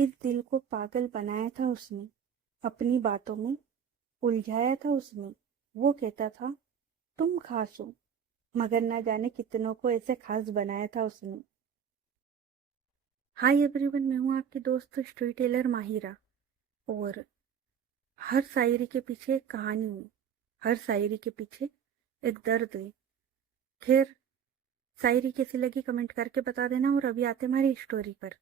इस दिल को पागल बनाया था उसने, अपनी बातों में उलझाया था उसने। वो कहता था तुम खास हो, मगर ना जाने कितनों को ऐसे खास बनाया था उसने। हाय एवरीवन, मैं हूँ आपकी दोस्त स्टोरी टेलर माहिरा। और हर शायरी के पीछे एक कहानी है, हर शायरी के पीछे एक दर्द है। खैर, शायरी कैसी लगी कमेंट करके बता देना। और अभी आते हमारी स्टोरी पर।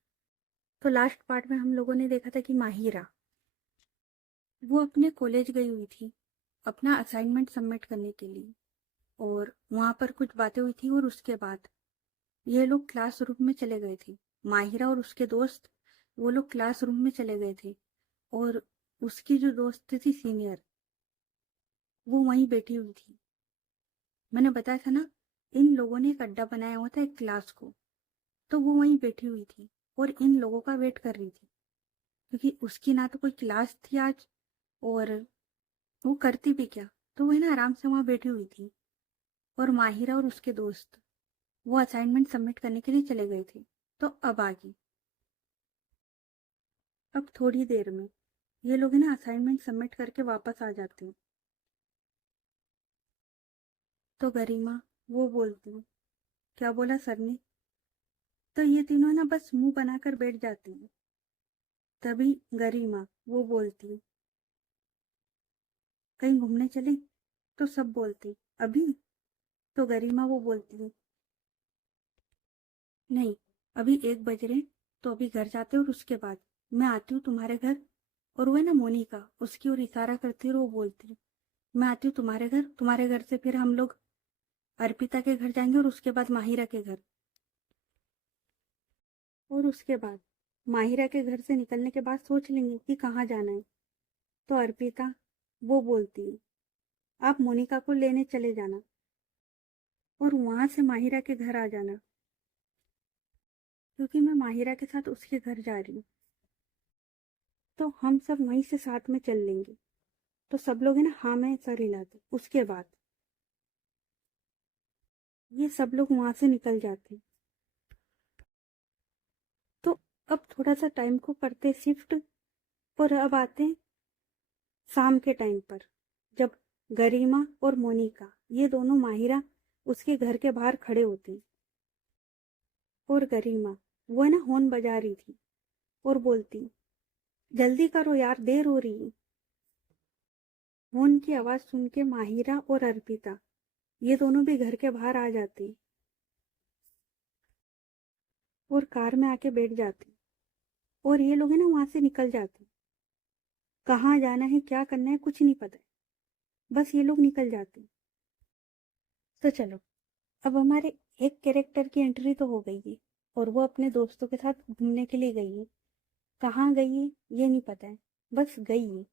तो लास्ट पार्ट में हम लोगों ने देखा था कि माहिरा वो अपने कॉलेज गई हुई थी अपना असाइनमेंट सबमिट करने के लिए। और वहां पर कुछ बातें हुई थी और उसके बाद ये लोग क्लासरूम में चले गए थे। माहिरा और उसके दोस्त वो लोग क्लासरूम में चले गए थे। और उसकी जो दोस्त थी सीनियर, वो वहीं बैठी हुई थी। मैंने बताया था ना, इन लोगों ने एक अड्डा बनाया हुआ था एक क्लास को, तो वो वहीं बैठी हुई थी और इन लोगों का वेट कर रही थी, क्योंकि उसकी ना तो कोई क्लास थी आज, और वो करती भी क्या। तो वो है ना आराम से वहां बैठी हुई थी। और माहिरा और उसके दोस्त वो असाइनमेंट सबमिट करने के लिए चले गए थे। तो अब आगे, अब थोड़ी देर में ये लोग है ना असाइनमेंट सबमिट करके वापस आ जाते हैं। तो गरिमा वो बोलती है, क्या बोला सर ने? तो ये तीनों ना बस मुंह बनाकर बैठ जाती हैं। तभी गरिमा वो बोलती है, कहीं घूमने चले? तो सब बोलते अभी। तो गरिमा वो बोलती है, नहीं, अभी 1 बज रहे, तो अभी घर जाते और उसके बाद मैं आती हूँ तुम्हारे घर। और वो है ना मोनिका उसकी ओर इशारा करती है और वो बोलती है, मैं आती हूँ तुम्हारे घर से फिर हम लोग अर्पिता के घर जाएंगे और उसके बाद माहिरा के घर। और उसके बाद माहिरा के घर से निकलने के बाद सोच लेंगे कि कहाँ जाना है। तो अर्पिता वो बोलती है, आप मोनिका को लेने चले जाना और वहां से माहिरा के घर आ जाना, क्योंकि मैं माहिरा के साथ उसके घर जा रही हूँ। तो हम सब वहीं से साथ में चल लेंगे। तो सब लोग है ना हाँ में सर हिलाते। उसके बाद ये सब लोग वहां से निकल जाते हैं। तो अब थोड़ा सा टाइम को करते शिफ्ट, और अब आते हैं शाम के टाइम पर, जब गरिमा और मोनिका ये दोनों माहिरा उसके घर के बाहर खड़े होते हैं। और गरिमा वो है ना हॉर्न बजा रही थी और बोलती, जल्दी करो यार, देर हो रही है। हॉर्न की आवाज सुन के माहिरा और अर्पिता ये दोनों भी घर के बाहर आ जाती और कार में आके बैठ जाती। और ये लोग है ना वहां से निकल जाते। कहाँ जाना है क्या करना है कुछ नहीं पता है, बस ये लोग निकल जाते। तो चलो, अब हमारे एक कैरेक्टर की एंट्री तो हो गई है, और वो अपने दोस्तों के साथ घूमने के लिए गई है। कहाँ गई है ये नहीं पता है, बस गई है।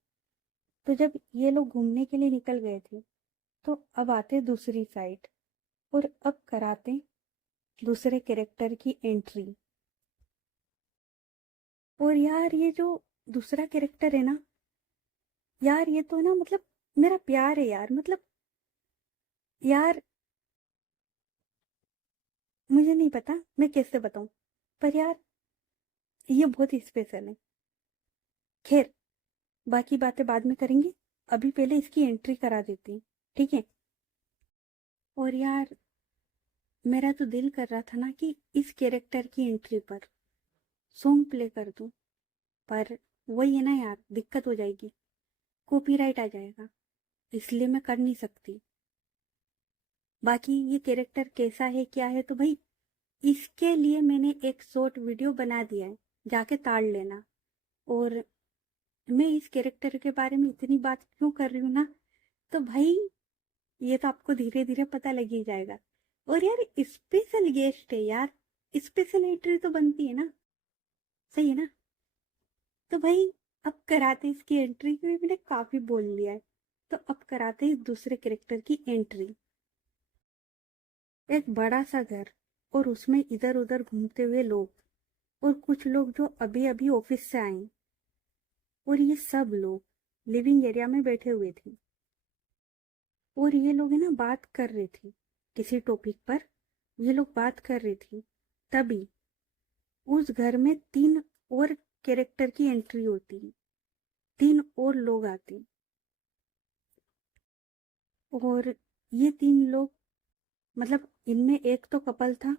तो जब ये लोग घूमने के लिए निकल गए थे, तो अब आते दूसरी साइड और अब कराते दूसरे कैरेक्टर की एंट्री। और यार ये जो दूसरा कैरेक्टर है ना, यार ये तो ना मतलब मेरा प्यार है यार, मतलब यार मुझे नहीं पता मैं कैसे बताऊं, पर यार ये बहुत ही स्पेशल है। खैर, बाकी बातें बाद में करेंगे, अभी पहले इसकी एंट्री करा देती हूँ, ठीक है? और यार मेरा तो दिल कर रहा था ना कि इस कैरेक्टर की एंट्री पर सॉन्ग प्ले कर दूं, पर वही है ना यार, दिक्कत हो जाएगी, कॉपीराइट आ जाएगा, इसलिए मैं कर नहीं सकती। बाकी ये कैरेक्टर कैसा है क्या है तो भाई इसके लिए मैंने एक शॉर्ट वीडियो बना दिया है, जाके ताड़ लेना। और मैं इस कैरेक्टर के बारे में इतनी बात क्यों कर रही हूँ ना, तो भाई ये तो आपको धीरे धीरे पता लग ही जाएगा। और यार स्पेशल गेस्ट है यार, स्पेशल एंट्री तो बनती है ना, सही है ना? तो भाई अब कराते इसकी एंट्री, क्योंकि मैंने काफी बोल लिया है। तो अब कराते इस दूसरे कैरेक्टर की एंट्री। एक बड़ा सा घर, और उसमें इधर उधर घूमते हुए लोग, और कुछ लोग जो अभी अभी ऑफिस से आए। और ये सब लोग लिविंग एरिया में बैठे हुए थे। और ये लोग है ना बात कर रहे थे किसी टॉपिक पर, ये लोग बात कर रहे थे। तभी उस घर में 3 और कैरेक्टर की एंट्री होती है, 3 और लोग आते हैं। और ये 3 लोग, मतलब इनमें एक तो कपल था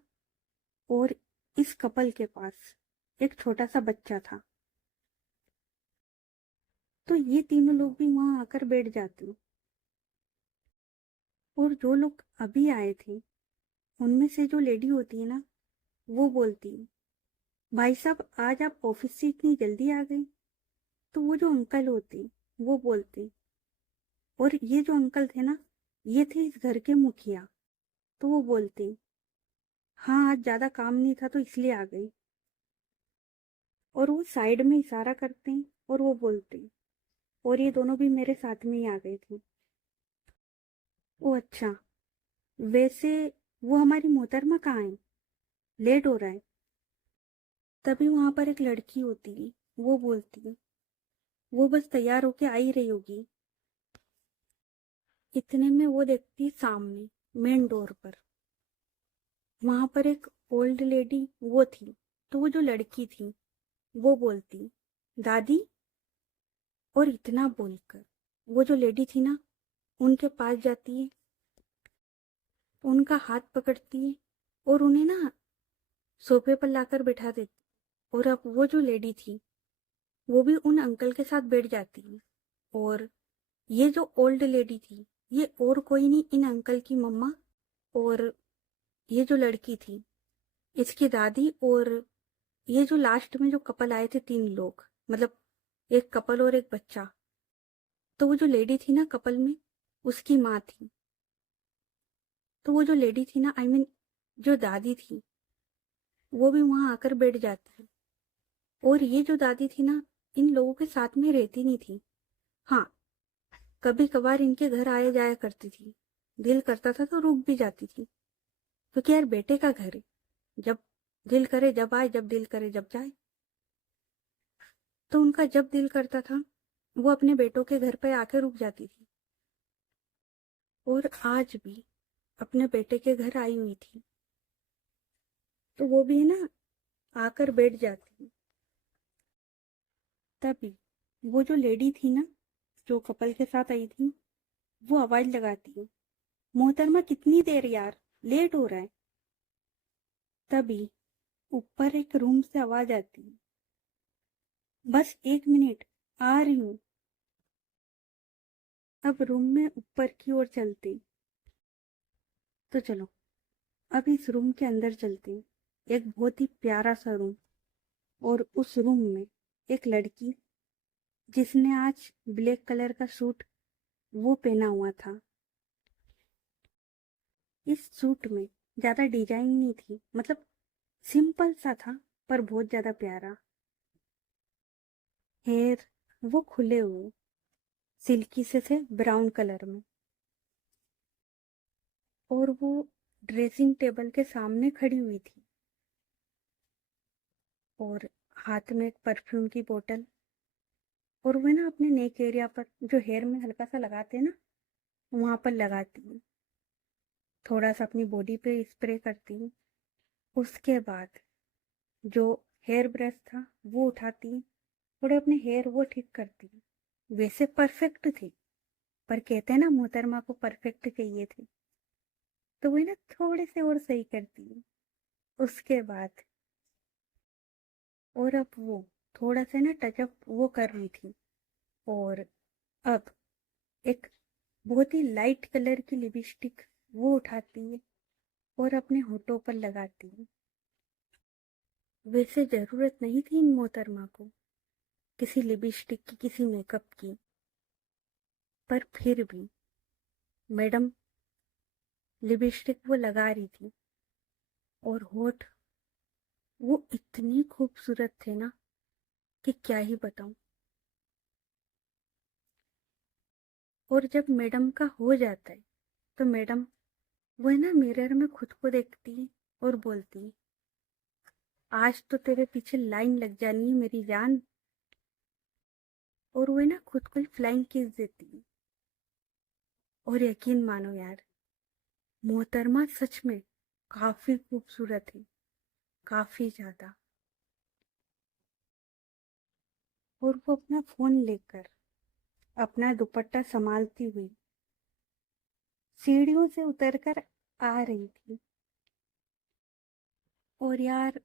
और इस कपल के पास एक छोटा सा बच्चा था। तो ये तीनों लोग भी वहां आकर बैठ जाते हैं। और जो लोग अभी आए थे उनमें से जो लेडी होती है ना, वो बोलती है, भाई साहब आज आप ऑफिस से इतनी जल्दी आ गए। तो वो जो अंकल होते वो बोलते, और ये जो अंकल थे ना, ये थे इस घर के मुखिया। तो वो बोलते, हाँ आज ज्यादा काम नहीं था तो इसलिए आ गई। और वो साइड में इशारा करते हैं और वो बोलते, और ये दोनों भी मेरे साथ में ही आ गए थे। ओ अच्छा, वैसे वो हमारी मोहतरमा कहाँ है, लेट हो रहा है। तभी वहां पर एक लड़की होती है, वो बोलती है, वो बस तैयार होके आ ही रही होगी। इतने में वो देखती है सामने मेन डोर पर, वहां पर एक ओल्ड लेडी वो थी। तो वो जो लड़की थी वो बोलती, दादी। और इतना बोलकर वो जो लेडी थी ना, उनके पास जाती है, उनका हाथ पकड़ती है और उन्हें ना सोफे पर लाकर बिठा देती। और अब वो जो लेडी थी वो भी उन अंकल के साथ बैठ जाती है। और ये जो ओल्ड लेडी थी, ये और कोई नहीं, इन अंकल की मम्मा। और ये जो लड़की थी, इसकी दादी। और ये जो लास्ट में जो कपल आए थे, 3 लोग, मतलब एक कपल और एक बच्चा। तो वो जो लेडी थी ना कपल में, उसकी माँ थी। तो वो जो लेडी थी ना, आई मीन जो दादी थी, वो भी वहां आकर बैठ जाती है। और ये जो दादी थी ना, इन लोगों के साथ में रहती नहीं थी। हाँ, कभी कभार इनके घर आया जाया करती थी, दिल करता था तो रुक भी जाती थी, क्योंकि यार बेटे का घर है, जब दिल करे जब आए, जब दिल करे जब जाए। तो उनका जब दिल करता था वो अपने बेटों के घर पे आके रुक जाती थी। और आज भी अपने बेटे के घर आई हुई थी, तो वो भी ना आकर बैठ जाती। तभी वो जो लेडी थी ना, जो कपल के साथ आई थी, वो आवाज लगाती है, मोहतरमा कितनी देर यार, लेट हो रहा है। तभी ऊपर एक रूम से आवाज आती है, बस 1 मिनट, आ रही हूँ। अब रूम में ऊपर की ओर चलते। तो चलो अब इस रूम के अंदर चलते हैं। एक बहुत ही प्यारा सा रूम। और उस रूम में एक लड़की, जिसने आज ब्लैक कलर का सूट वो पहना हुआ था। इस सूट में ज्यादा डिजाइन नहीं थी, मतलब सिंपल सा था, पर बहुत ज्यादा प्यारा। हेयर वो खुले हुए सिल्की से थे, ब्राउन कलर में। और वो ड्रेसिंग टेबल के सामने खड़ी हुई थी, और हाथ में एक परफ्यूम की बोतल। और वो ना अपने नेक एरिया पर, जो हेयर में हल्का सा लगाते हैं ना, वहां पर लगाती है। थोड़ा सा अपनी बॉडी पे स्प्रे करती हूँ। उसके बाद जो हेयर ब्रश था वो उठाती हूँ, थोड़े अपने हेयर वो ठीक करती हूँ। वैसे परफेक्ट थे, पर कहते हैं ना मोहतरमा को परफेक्ट चाहिए थे, तो वही ना थोड़े से और सही करती हूँ। उसके बाद और अब वो थोड़ा सा ना टचअप वो कर रही थी। और अब एक बहुत ही लाइट कलर की लिपस्टिक वो उठाती है और अपने होठों पर लगाती है। वैसे जरूरत नहीं थी इन मोहतरमा को किसी लिपस्टिक की, किसी मेकअप की, पर फिर भी मैडम लिपस्टिक वो लगा रही थी। और होठ वो इतनी खूबसूरत थे ना कि क्या ही बताऊं। और जब मैडम का हो जाता है, तो मैडम वो है ना मिरर में खुद को देखती है और बोलती है, आज तो तेरे पीछे लाइन लग जानी है मेरी जान। और वो है ना खुद को फ्लाइंग किस देती है। और यकीन मानो यार, मोहतरमा सच में काफी खूबसूरत है, काफी ज्यादा। और वो अपना फोन लेकर अपना दुपट्टा संभालती हुई सीढ़ियों से उतरकर आ रही थी। और यार,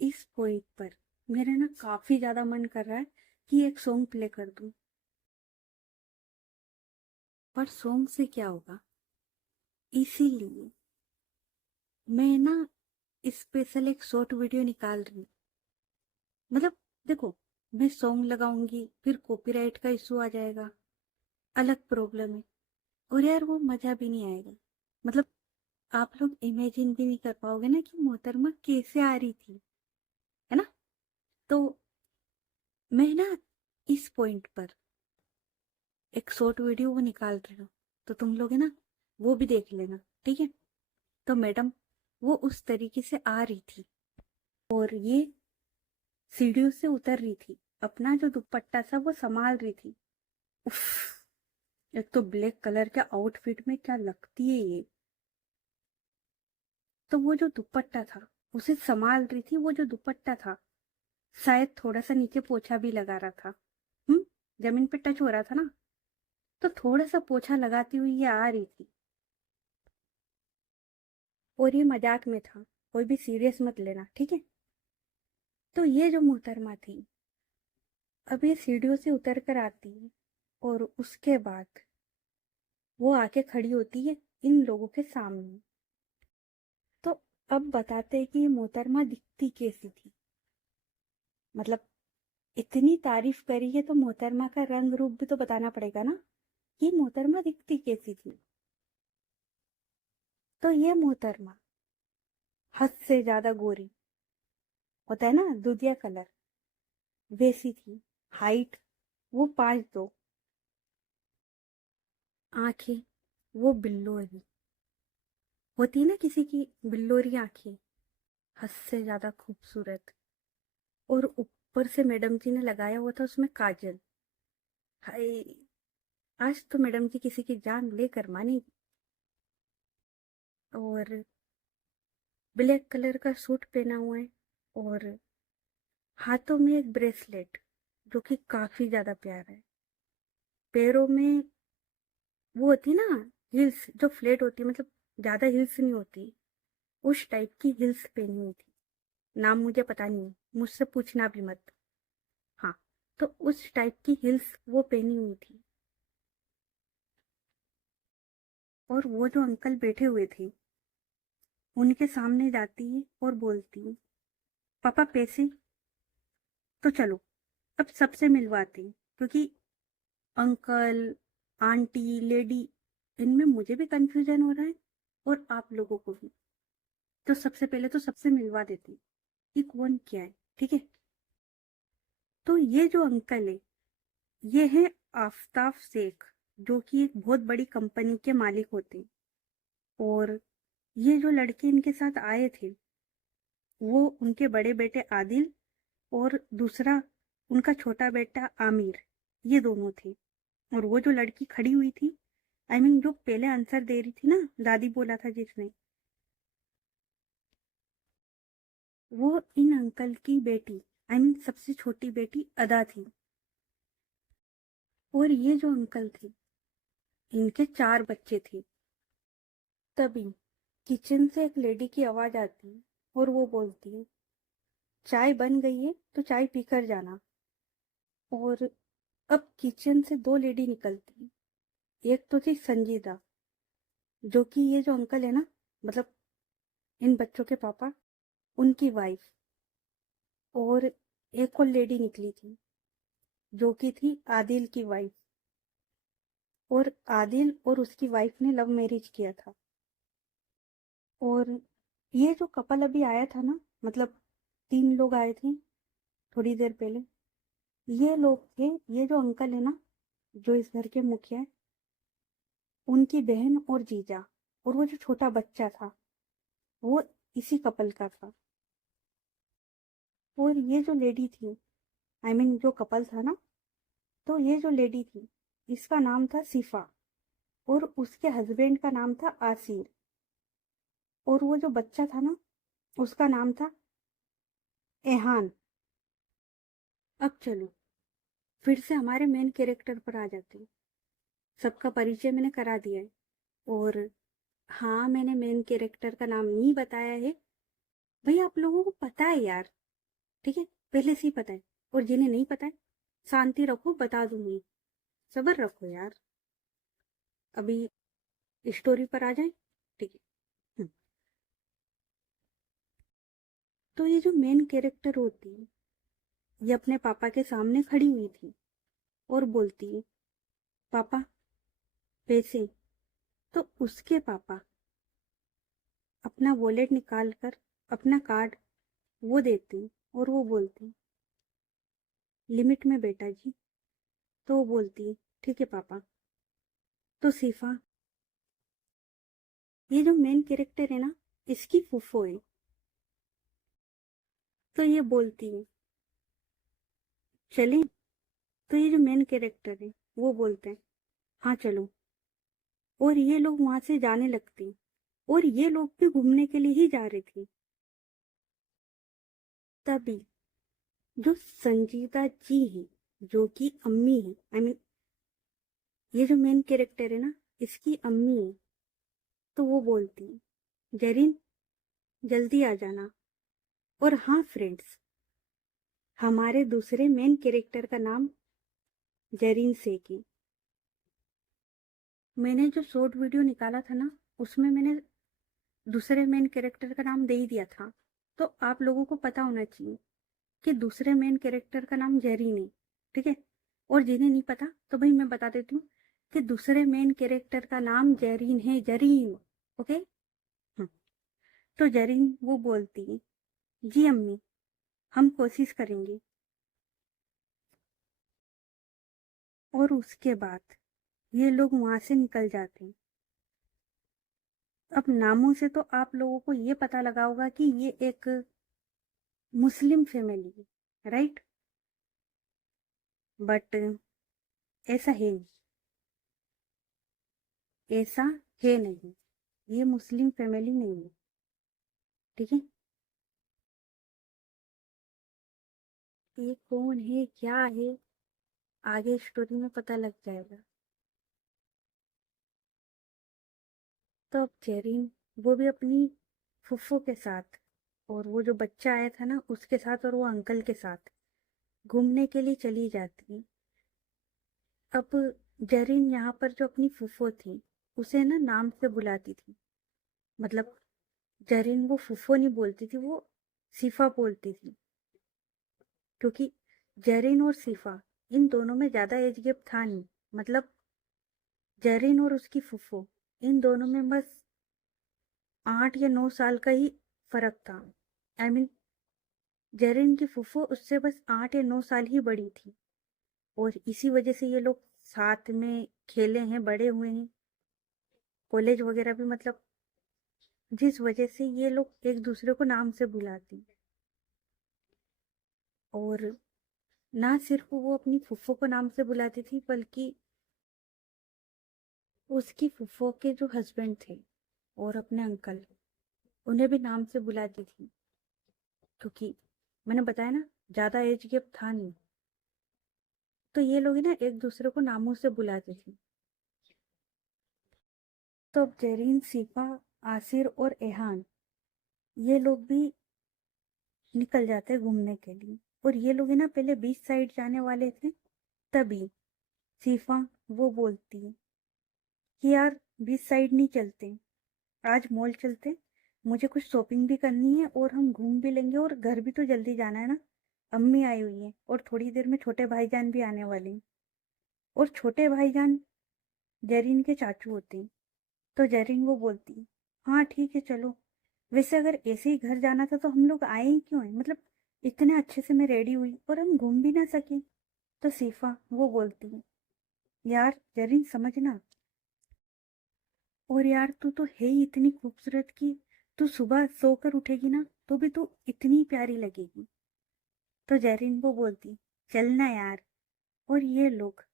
इस पॉइंट पर मेरा ना काफी ज्यादा मन कर रहा है कि एक सॉन्ग प्ले कर दूं। पर सॉन्ग से क्या होगा, इसीलिए मैं ना स्पेशल एक शॉर्ट वीडियो निकाल रही हूँ। मतलब देखो, मैं सॉन्ग लगाऊंगी फिर कॉपीराइट का इशू आ जाएगा, अलग प्रॉब्लम है। और यार वो मजा भी नहीं आएगा। मतलब आप लोग इमेजिन भी नहीं कर पाओगे ना कि मोहतरमा कैसे आ रही थी, है ना। तो मैं ना इस पॉइंट पर एक शॉर्ट वीडियो वो निकाल रही हूँ, तो तुम लोग है ना वो भी देख लेना, ठीक है। तो मैडम वो उस तरीके से आ रही थी और ये सीढ़ियों से उतर रही थी, अपना जो दुपट्टा था वो संभाल रही थी। उफ, एक तो ब्लैक कलर के आउटफिट में क्या लगती है ये। तो वो जो दुपट्टा था उसे संभाल रही थी। वो जो दुपट्टा था शायद थोड़ा सा नीचे पोछा भी लगा रहा था। हम्म, जमीन पे टच हो रहा था ना, तो थोड़ा सा पोछा लगाती हुई ये आ रही थी। और ये मजाक में था, कोई भी सीरियस मत लेना, ठीक है। तो ये जो मोहतरमा थी अब ये सीढ़ियों से उतर कर आती है और उसके बाद वो आके खड़ी होती है इन लोगों के सामने। तो अब बताते हैं कि ये मोहतरमा दिखती कैसी थी। मतलब इतनी तारीफ करी है तो मोहतरमा का रंग रूप भी तो बताना पड़ेगा ना कि मोहतरमा दिखती कैसी थी। तो ये मोहतरमा हद से ज्यादा गोरी, होता है ना दूधिया कलर, वैसी थी। हाइट वो 5'2", आंखें वो बिल्लोरी, होती है ना किसी की बिल्लोरी आंखें, हद से ज्यादा खूबसूरत। और ऊपर से मैडम जी ने लगाया हुआ था उसमें काजल। हाय, आज तो मैडम जी किसी की जान लेकर मानी। और ब्लैक कलर का सूट पहना हुआ है और हाथों में एक ब्रेसलेट जो कि काफी ज्यादा प्यारा है। पैरों में वो होती ना हिल्स, जो फ्लेट होती है, मतलब ज्यादा हिल्स नहीं होती, उस टाइप की हिल्स पहनी हुई थी। नाम मुझे पता नहीं है, मुझसे पूछना भी मत। हाँ, तो उस टाइप की हिल्स वो पहनी हुई थी। और वो जो अंकल बैठे हुए थे उनके सामने जाती है और बोलती, पापा पैसे। तो चलो अब सबसे मिलवाते हैं, क्योंकि अंकल, आंटी, लेडी, इनमें मुझे भी कंफ्यूजन हो रहा है और आप लोगों को भी। तो सबसे पहले तो सबसे मिलवा देती हूँ कि कौन क्या है, ठीक है। तो ये जो अंकल है ये है आफ्ताब शेख, जो कि एक बहुत बड़ी कंपनी के मालिक होते हैं। और ये जो लड़के इनके साथ आए थे वो उनके बड़े बेटे आदिल और दूसरा उनका छोटा बेटा आमिर, ये दोनों थे। और वो जो लड़की खड़ी हुई थी, आई मीन जो पहले आंसर दे रही थी ना, दादी बोला था जिसने, वो इन अंकल की बेटी, आई मीन सबसे छोटी बेटी अदा थी। और ये जो अंकल थे इनके 4 बच्चे थे। तभी किचन से एक लेडी की आवाज आती है और वो बोलती है, चाय बन गई है तो चाय पीकर जाना। और अब किचन से 2 लेडी निकलती है। एक तो थी संजीदा, जो कि ये जो अंकल है ना, मतलब इन बच्चों के पापा, उनकी वाइफ। और एक और लेडी निकली थी जो कि थी आदिल की वाइफ। और आदिल और उसकी वाइफ ने लव मैरिज किया था। और ये जो कपल अभी आया था ना, मतलब 3 लोग आए थे थोड़ी देर पहले, ये लोग थे, ये जो अंकल है ना जो इस घर के मुखिया है, उनकी बहन और जीजा। और वो जो छोटा बच्चा था वो इसी कपल का था। और ये जो लेडी थी, आई मीन जो कपल था ना, तो ये जो लेडी थी इसका नाम था सिफा और उसके हस्बैंड का नाम था आसिर। और वो जो बच्चा था ना उसका नाम था एहान। अब चलो फिर से हमारे मेन कैरेक्टर पर आ जाते हैं। सबका परिचय मैंने करा दिया है, और हाँ, मैंने मेन कैरेक्टर का नाम नहीं बताया है। भाई आप लोगों को पता है यार, ठीक है, पहले से ही पता है। और जिन्हें नहीं पता है, शांति रखो, बता दूंगी। सब्र रखो यार, अभी स्टोरी पर आ जाए, ठीक है। तो ये जो मेन कैरेक्टर होती है, ये अपने पापा के सामने खड़ी हुई थी और बोलती है, पापा पैसे। तो उसके पापा अपना वॉलेट निकाल कर अपना कार्ड वो देती और वो बोलती, लिमिट में बेटा जी। तो वो बोलती, ठीक है पापा। तो सिफा, ये जो मेन कैरेक्टर है ना, इसकी फूफो है। तो ये बोलती है, चलें। तो ये जो मेन कैरेक्टर है वो बोलते हैं, हाँ चलो। और ये लोग वहां से जाने लगते हैं, और ये लोग भी घूमने के लिए ही जा रहे थे। तभी जो संजीता जी है, जो कि अम्मी है, आई मीन ये जो मेन कैरेक्टर है ना, इसकी अम्मी है। तो वो बोलती है, जेरिन जल्दी आ जाना। और हाँ फ्रेंड्स, हमारे दूसरे मेन कैरेक्टर का नाम जेरिन सेकी। मैंने जो शॉर्ट वीडियो निकाला था ना, उसमें मैंने दूसरे मेन कैरेक्टर का नाम दे ही दिया था। तो आप लोगों को पता होना चाहिए कि दूसरे मेन कैरेक्टर का नाम जेरिन है, ठीक है। और जिन्हें नहीं पता तो भाई मैं बता देती हूँ कि दूसरे मेन कैरेक्टर का नाम जेरिन है, जेरिन। ओके। हम्म, तो जेरिन वो बोलती है, जी अम्मी, हम कोशिश करेंगे। और उसके बाद ये लोग वहां से निकल जाते हैं। अब नामों से तो आप लोगों को ये पता लगा होगा कि ये एक मुस्लिम फैमिली है, राइट। बट ऐसा है नहीं, ऐसा है नहीं, ये मुस्लिम फैमिली नहीं है, ठीक है। ये कौन है, क्या है, आगे स्टोरी में पता लग जाएगा। तो अब जेरिन वो भी अपनी फुफ्फो के साथ, और वो जो बच्चा आया था ना उसके साथ, और वो अंकल के साथ घूमने के लिए चली जाती है। अब जेरिन यहाँ पर जो अपनी फुफ्फो थी, उसे ना नाम से बुलाती थी। मतलब जेरिन वो फुफ्फो नहीं बोलती थी, वो सीफा बोलती थी। क्योंकि जेरिन और सीफा, इन दोनों में ज्यादा एज गैप था नहीं। मतलब जेरिन और उसकी फुफ्फो, इन दोनों में बस 8 या 9 साल का ही फर्क था। आई मीन जेरिन की फुफ्फो उससे बस 8 या 9 साल ही बड़ी थी। और इसी वजह से ये लोग साथ में खेले हैं, बड़े हुए हैं, कॉलेज वगैरह भी। मतलब जिस वजह से ये लोग एक दूसरे को नाम से बुलाते हैं। और ना सिर्फ वो अपनी फुफ्फो को नाम से बुलाती थी, बल्कि उसकी फुफ्फो के जो हस्बैंड थे और अपने अंकल, उन्हें भी नाम से बुलाती थी। क्योंकि मैंने बताया ना, ज्यादा एज गैप था नहीं। तो ये लोग ना एक दूसरे को नामों से बुलाते थे। तो अब जेरीन, सीफा, आसिर और एहान, ये लोग भी निकल जाते हैं घूमने के लिए। और ये लोग है ना पहले बीच साइड जाने वाले थे। तभी सीफा वो बोलती है कि यार बीच साइड नहीं चलते, आज मॉल चलते, मुझे कुछ शॉपिंग भी करनी है और हम घूम भी लेंगे, और घर भी तो जल्दी जाना है ना, अम्मी आई हुई है और थोड़ी देर में छोटे भाईजान भी आने वाले हैं। और छोटे भाईजान जेरिन के चाचू होते हैं। तो जेरिन वो बोलती है, हाँ ठीक है चलो। वैसे अगर ऐसे ही घर जाना था तो हम लोग आए ही क्यों है, मतलब इतने अच्छे से मैं रेडी हुई और हम घूम भी ना सके। तो सीफा वो बोलती है, यार जेरिन समझना, और यार तू तो है ही इतनी खूबसूरत की, तू सुबह सोकर उठेगी ना तो भी तू इतनी प्यारी लगेगी। तो जेरिन वो बोलती, चलना यार। और ये लोग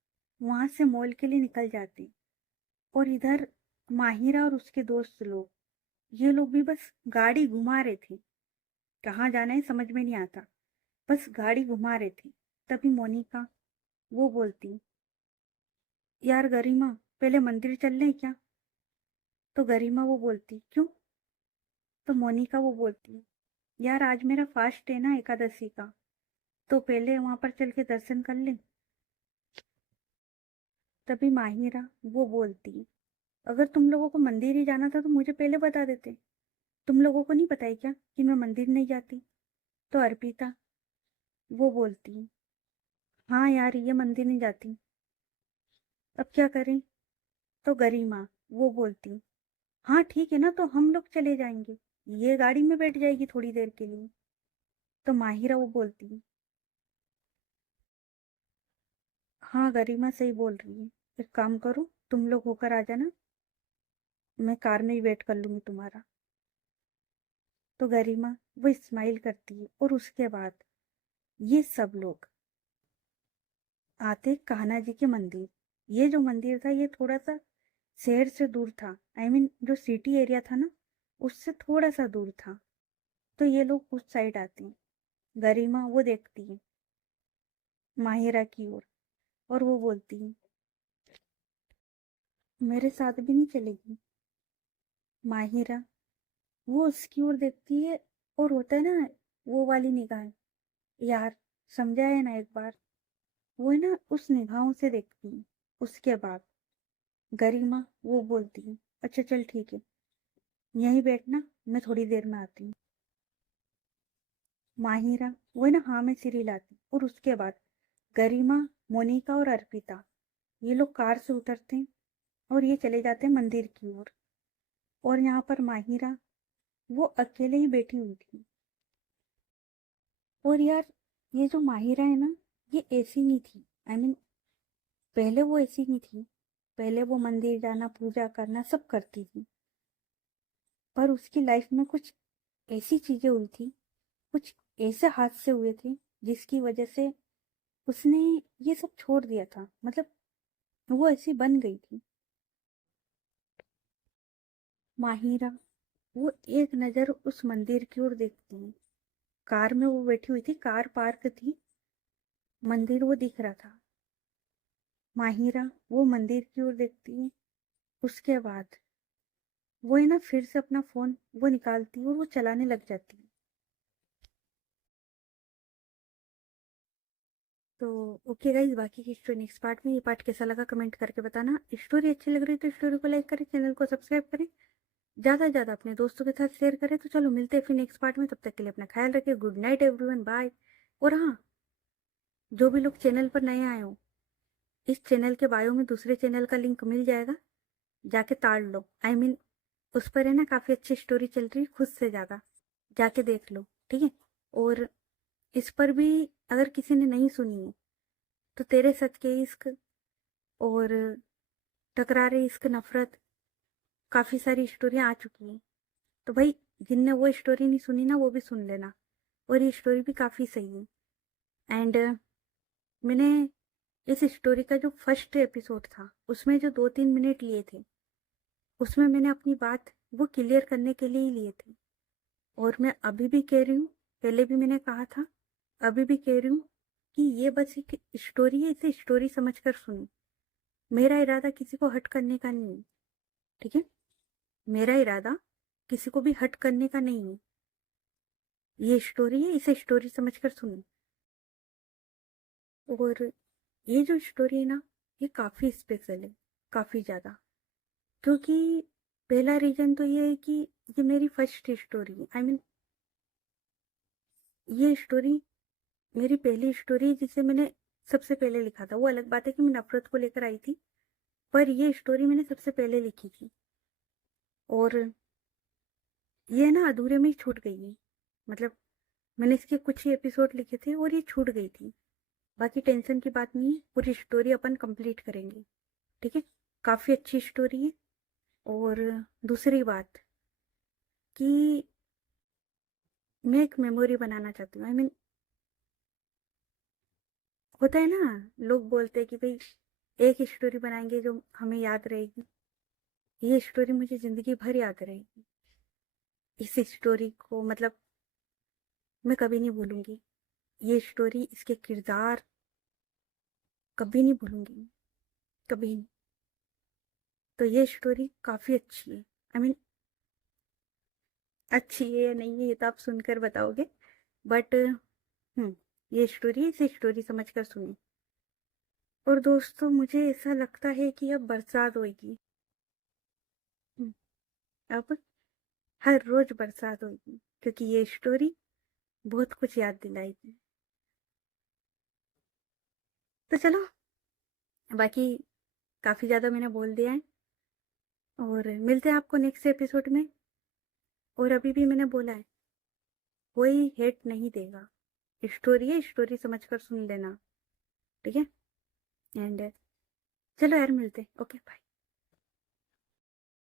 वहां से मॉल के लिए निकल जाते। और इधर माहिरा और उसके दोस्त लोग, ये लोग भी बस गाड़ी घुमा रहे थे, कहाँ जाना है समझ में नहीं आता, बस गाड़ी घुमा रहे थे। तभी मोनिका वो बोलती, यार गरिमा, पहले मंदिर चल लें क्या? तो गरिमा वो बोलती, क्यों? तो मोनिका वो बोलती, यार आज मेरा फास्ट है ना एकादशी का, तो पहले वहां पर चल के दर्शन कर लें। तभी माहिरा वो बोलती, अगर तुम लोगों को मंदिर ही जाना था तो मुझे पहले बता देते। तुम लोगों को नहीं पता है क्या कि मैं मंदिर नहीं जाती? तो अर्पिता वो बोलती, हाँ यार, ये मंदिर नहीं जाती, अब क्या करें? तो गरिमा वो बोलती, हाँ ठीक है ना, तो हम लोग चले जाएंगे, ये गाड़ी में बैठ जाएगी थोड़ी देर के लिए। तो माहिरा वो बोलती, हाँ गरिमा सही बोल रही है, एक काम करो, तुम लोग होकर आ जाना, मैं कार में ही वेट कर लूंगी तुम्हारा। तो गरिमा वो स्माइल करती है और उसके बाद ये सब लोग आते कान्हा जी के मंदिर। ये जो मंदिर था ये थोड़ा सा शहर से दूर था, आई मीन जो सिटी एरिया था ना, उससे थोड़ा सा दूर था। तो ये लोग उस साइड आते हैं। गरिमा वो देखती है माहिरा की ओर और वो बोलती है, मेरे साथ भी नहीं चलेगी? माहिरा वो उसकी ओर देखती है और होता है ना वो वाली निगाह, यार समझा है ना एक बार, वो है ना उस निगाहों से देखती है। उसके बाद गरिमा वो बोलती है, अच्छा चल ठीक है, यहीं बैठना, मैं थोड़ी देर में आती हूँ। माहिरा वो है ना हाँ में सिर हिलाती और उसके बाद गरिमा, मोनिका और अर्पिता ये लोग कार से उतरते हैं और ये चले जाते हैं मंदिर की ओर। और यहाँ पर माहिरा वो अकेले ही बैठी हुई थी। और यार ये जो माहिरा है ना, ये ऐसी नहीं थी, आई मीन पहले वो ऐसी नहीं थी। पहले वो मंदिर जाना, पूजा करना सब करती थी, पर उसकी लाइफ में कुछ ऐसी चीजें हुई थी, कुछ ऐसे हादसे हुए थे जिसकी वजह से उसने ये सब छोड़ दिया था। मतलब वो ऐसी बन गई थी। माहिरा वो एक नजर उस मंदिर की ओर देखती है। कार में वो बैठी हुई थी, कार पार्क थी, मंदिर वो दिख रहा था। माहिरा वो मंदिर की ओर देखती है। उसके बाद वो है ना फिर से अपना फोन वो निकालती है और वो चलाने लग जाती है। तो ओके गाइज, बाकी की स्टोरी नेक्स्ट पार्ट में। ये पार्ट कैसा लगा कमेंट करके बताना। स्टोरी अच्छी लग रही है तो स्टोरी को लाइक करें, चैनल को सब्सक्राइब करें, ज्यादा से ज्यादा अपने दोस्तों के साथ शेयर करें। तो चलो मिलते हैं फिर नेक्स्ट पार्ट में, तब तक के लिए अपना ख्याल रखिए। Good night everyone, bye. और हाँ, जो भी लोग चैनल पर नए आए हो, इस चैनल के बायो में दूसरे चैनल का लिंक मिल जाएगा, जाके ताड़ लो। आई मीन उस पर है ना काफी अच्छी स्टोरी चल रही है, खुद से ज्यादा, जाके देख लो, ठीक है। और इस पर भी अगर किसी ने नहीं सुनी है तो तेरे सच के इश्क और टकरारे इश्क नफरत, काफी सारी स्टोरियां आ चुकी हैं। तो भाई जिनने वो स्टोरी नहीं सुनी ना वो भी सुन लेना। और ये स्टोरी भी काफी सही है। एंड मैंने इस स्टोरी का जो फर्स्ट एपिसोड था उसमें जो 2-3 मिनट लिए थे, उसमें मैंने अपनी बात वो क्लियर करने के लिए ही लिए थे। और मैं अभी भी कह रही हूँ, पहले भी मैंने कहा था, अभी भी कह रही हूँ कि ये बस एक स्टोरी है, इसे स्टोरी समझकर सुनो। मेरा इरादा किसी को हट करने का नहीं है, ठीक है। मेरा इरादा किसी को भी हट करने का नहीं है। ये स्टोरी है, इसे स्टोरी समझकर सुनो। और ये जो स्टोरी है ना, ये काफी स्पेशल है, काफी ज्यादा। क्योंकि पहला रीजन तो ये है कि ये मेरी फर्स्ट स्टोरी है। आई मीन ये स्टोरी मेरी पहली स्टोरी जिसे मैंने सबसे पहले लिखा था। वो अलग बात है कि मैं नफरत को लेकर आई थी, पर ये स्टोरी मैंने सबसे पहले लिखी थी। और ये ना अधूरे में ही छूट गई है। मतलब मैंने इसके कुछ ही एपिसोड लिखे थे और ये छूट गई थी। बाकी टेंशन की बात नहीं है, पूरी स्टोरी अपन कंप्लीट करेंगे, ठीक है। काफी अच्छी स्टोरी है। और दूसरी बात कि मैं एक मेमोरी बनाना चाहती हूँ। आई मीन होता है ना, लोग बोलते हैं कि भाई एक स्टोरी बनाएंगे जो हमें याद रहेगी। ये स्टोरी मुझे जिंदगी भर याद रहेगी। इस स्टोरी को मतलब मैं कभी नहीं भूलूंगी। ये स्टोरी, इसके किरदार, कभी नहीं भूलूंगी, कभी नहीं। तो ये स्टोरी काफ़ी अच्छी है। आई मीन अच्छी है या नहीं है ये तो आप सुनकर बताओगे, बट ये स्टोरी है, इसे स्टोरी समझकर सुनिए। और दोस्तों मुझे ऐसा लगता है कि अब बरसात होगी। हम्म, अब हर रोज बरसात होगी क्योंकि ये स्टोरी बहुत कुछ याद दिलाई थी। तो चलो, बाकी काफी ज्यादा मैंने बोल दिया है, और मिलते हैं आपको नेक्स्ट एपिसोड में। और अभी भी मैंने बोला है, कोई हेट नहीं देगा, स्टोरी है, स्टोरी समझकर सुन लेना, ठीक है। एंड चलो यार, मिलते हैं, ओके बाय।